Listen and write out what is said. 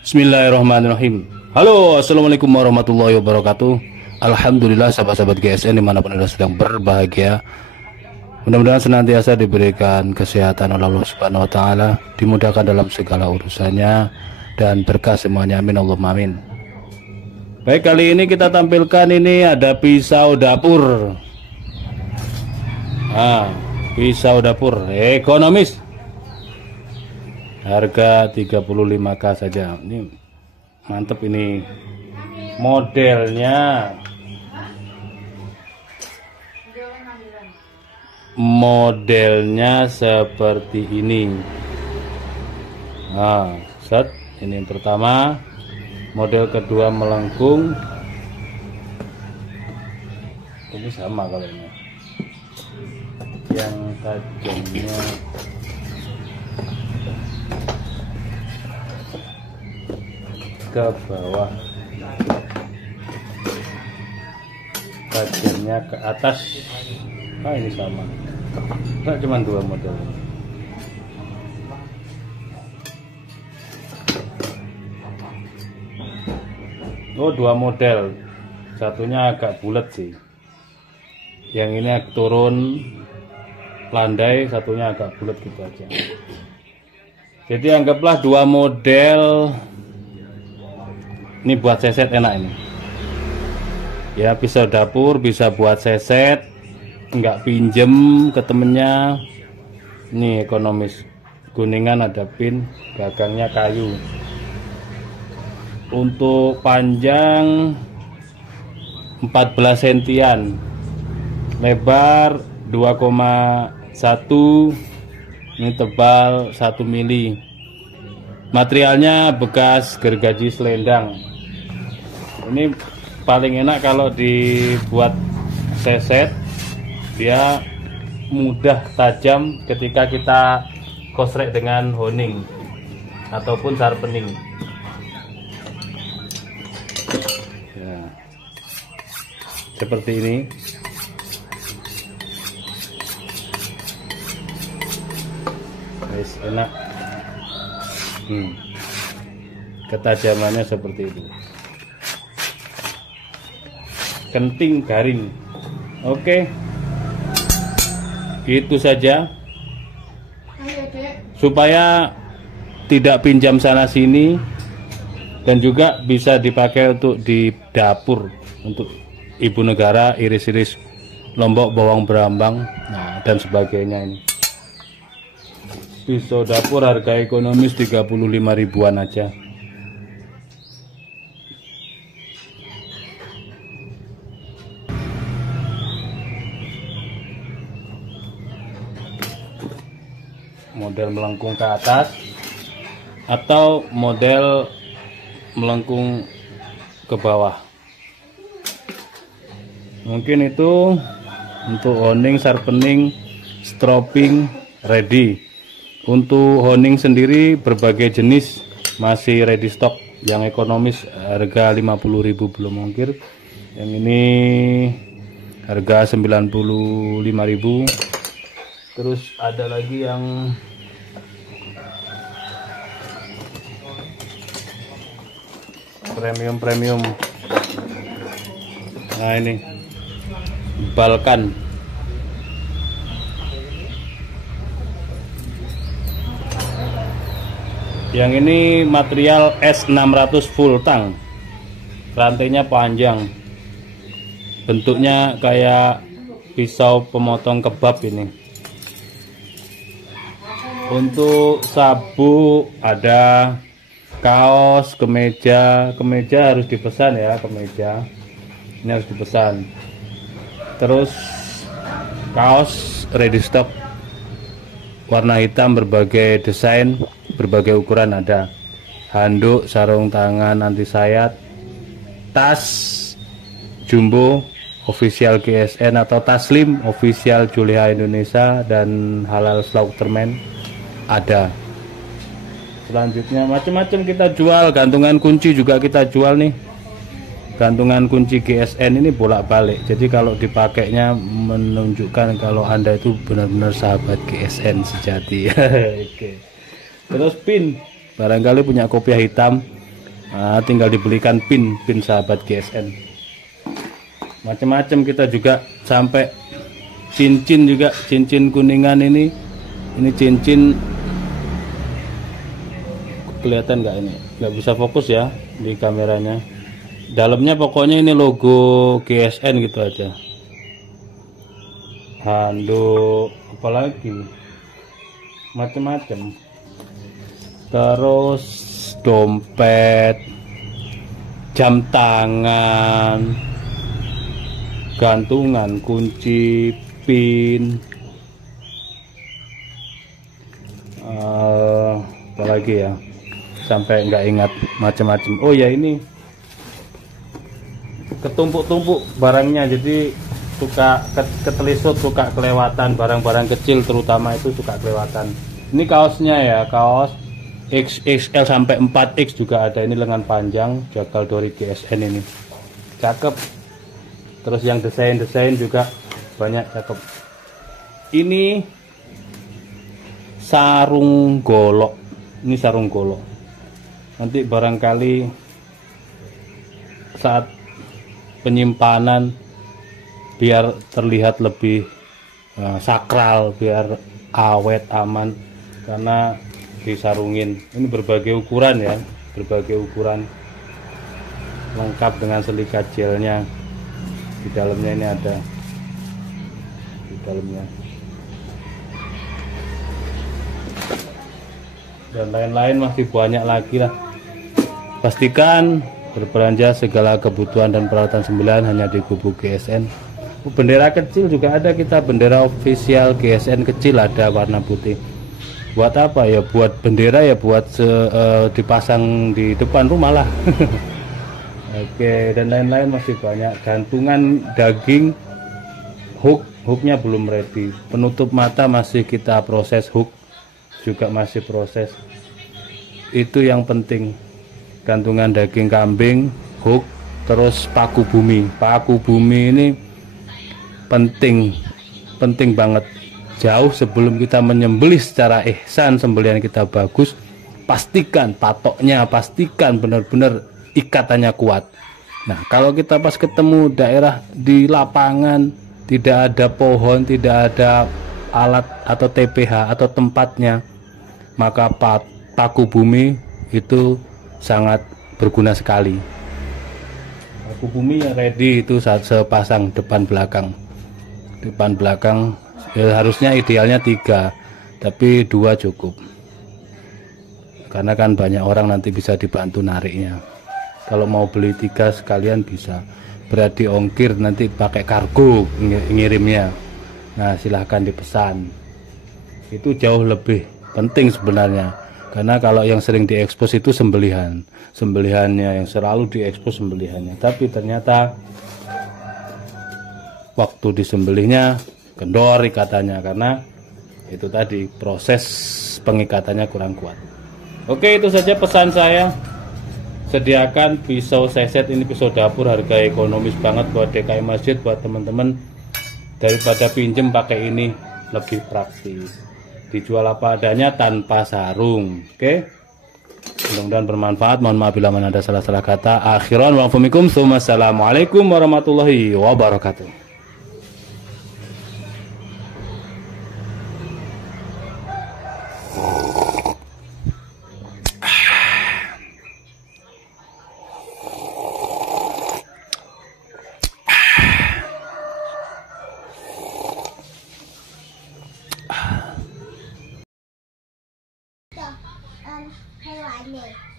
Bismillahirrahmanirrahim. Halo, assalamualaikum warahmatullahi wabarakatuh. Alhamdulillah, sahabat-sahabat GSN dimanapun Anda sedang berbahagia. Mudah-mudahan senantiasa diberikan kesehatan oleh Allah Subhanahu Wa Taala, dimudahkan dalam segala urusannya dan berkah semuanya. Amin Allahumma amin. Baik, kali ini kita tampilkan ini ada pisau dapur. Pisau dapur ekonomis. Harga 35.000 saja. Ini mantep ini. Modelnya seperti ini. Set. Ini yang pertama. Model kedua melengkung. Ini sama kalau ini. Yang tajamnya ke bawah, tajamnya ke atas. Ini sama. Enggak, cuma dua model. Dua model. Satunya agak bulat sih. Yang ini turun landai, satunya agak bulat gitu aja. Jadi anggaplah dua model. Ini buat seset enak ini. Ya, pisau dapur bisa buat seset, nggak pinjem ke temennya. Ini ekonomis. Kuningan ada pin, gagangnya kayu. Untuk panjang 14 sentian, lebar 2,1, ini tebal 1 mili. Materialnya bekas gergaji selendang. Ini paling enak kalau dibuat seset, dia mudah tajam ketika kita kosrek dengan honing ataupun sharpening. Ya, seperti ini. Guys, enak. Ketajamannya seperti itu. Kenting garing. Oke, itu saja supaya tidak pinjam sana sini, dan juga bisa dipakai untuk di dapur, untuk ibu negara, iris-iris lombok, bawang berambang, dan sebagainya. Ini pisau dapur harga ekonomis 35 ribuan aja. Model melengkung ke atas atau model melengkung ke bawah. Mungkin itu untuk honing, sharpening, stropping ready. Untuk honing sendiri berbagai jenis masih ready stock. Yang ekonomis harga 50.000 belum ongkir. Yang ini harga 95.000. Terus ada lagi yang premium. Nah, ini Balkan. Yang ini material S600 full tang. Rantainya panjang. Bentuknya kayak pisau pemotong kebab ini. Untuk sabuk ada, kaos, kemeja harus dipesan ya, kemeja ini harus dipesan. Terus kaos ready stock warna hitam, berbagai desain, berbagai ukuran ada. Handuk, sarung tangan anti sayat, tas jumbo official GSN atau taslim official Juleha Indonesia dan halal Slaughterman ada. Selanjutnya macam-macam kita jual. Gantungan kunci juga kita jual nih. Gantungan kunci GSN ini bolak-balik, jadi kalau dipakainya menunjukkan kalau Anda itu benar-benar sahabat GSN sejati. Oke. Terus pin, barangkali punya kopiah hitam, Nah, tinggal dibelikan pin sahabat GSN. Macam-macam kita juga, sampai cincin juga, cincin kuningan ini cincin, kelihatan nggak ini? Nggak bisa fokus ya di kameranya. Dalamnya pokoknya ini logo GSN gitu aja. Handuk, apalagi macam-macam. Terus dompet, jam tangan, gantungan, kunci, pin, apalagi ya, sampai nggak ingat macam-macam. Oh ya, ini ketumpuk-tumpuk barangnya, jadi suka ketelisut, suka kelewatan barang-barang kecil, terutama itu suka kelewatan. Ini kaosnya ya, kaos XXL sampai 4X juga ada. Ini lengan panjang jagal dori GSN, ini cakep. Terus yang desain juga banyak cakep. Ini sarung golok, ini sarung golok. Nanti barangkali saat penyimpanan biar terlihat lebih sakral, biar awet, aman, karena disarungin. Ini berbagai ukuran ya, berbagai ukuran, lengkap dengan selikat gelnya. Di dalamnya ini ada, di dalamnya, dan lain-lain masih banyak lagi lah. Pastikan berbelanja segala kebutuhan dan peralatan sembelihan hanya di Gubuk GSN. Bendera kecil juga ada kita, bendera official GSN kecil ada warna putih. Buat apa ya? Buat bendera ya, buat dipasang di depan rumah lah. Oke, dan lain-lain masih banyak. Gantungan daging, hooknya belum ready. Penutup mata masih kita proses, hook juga masih proses. Itu yang penting. Gantungan daging kambing, hook, terus paku bumi. Paku bumi ini penting banget. Jauh sebelum kita menyembelih secara ihsan, sembelihan kita bagus, pastikan patoknya, pastikan benar-benar ikatannya kuat. Nah, kalau kita pas ketemu daerah di lapangan, tidak ada pohon, tidak ada alat atau TPH atau tempatnya, maka paku bumi itu sangat berguna sekali. Paku bumi yang ready itu sepasang depan belakang ya, harusnya idealnya 3, tapi 2 cukup, karena kan banyak orang nanti bisa dibantu nariknya. Kalau mau beli 3 sekalian bisa, berarti ongkir nanti pakai kargo ngirimnya. Nah, silahkan dipesan. Itu jauh lebih penting sebenarnya, karena kalau yang sering diekspos itu sembelihannya yang selalu diekspos sembelihannya, tapi ternyata waktu disembelihnya kendor ikatannya, karena itu tadi proses pengikatannya kurang kuat. Oke, itu saja pesan saya. Sediakan pisau seset, ini pisau dapur harga ekonomis banget buat DKI masjid, buat teman-teman. Daripada pinjem pakai ini lebih praktis. Dijual apa adanya tanpa sarung. Oke, mudah-mudahan bermanfaat. Mohon maaf bila mana ada salah-salah kata. Akhiran wa afumikum. Assalamualaikum warahmatullahi wabarakatuh. hewannya.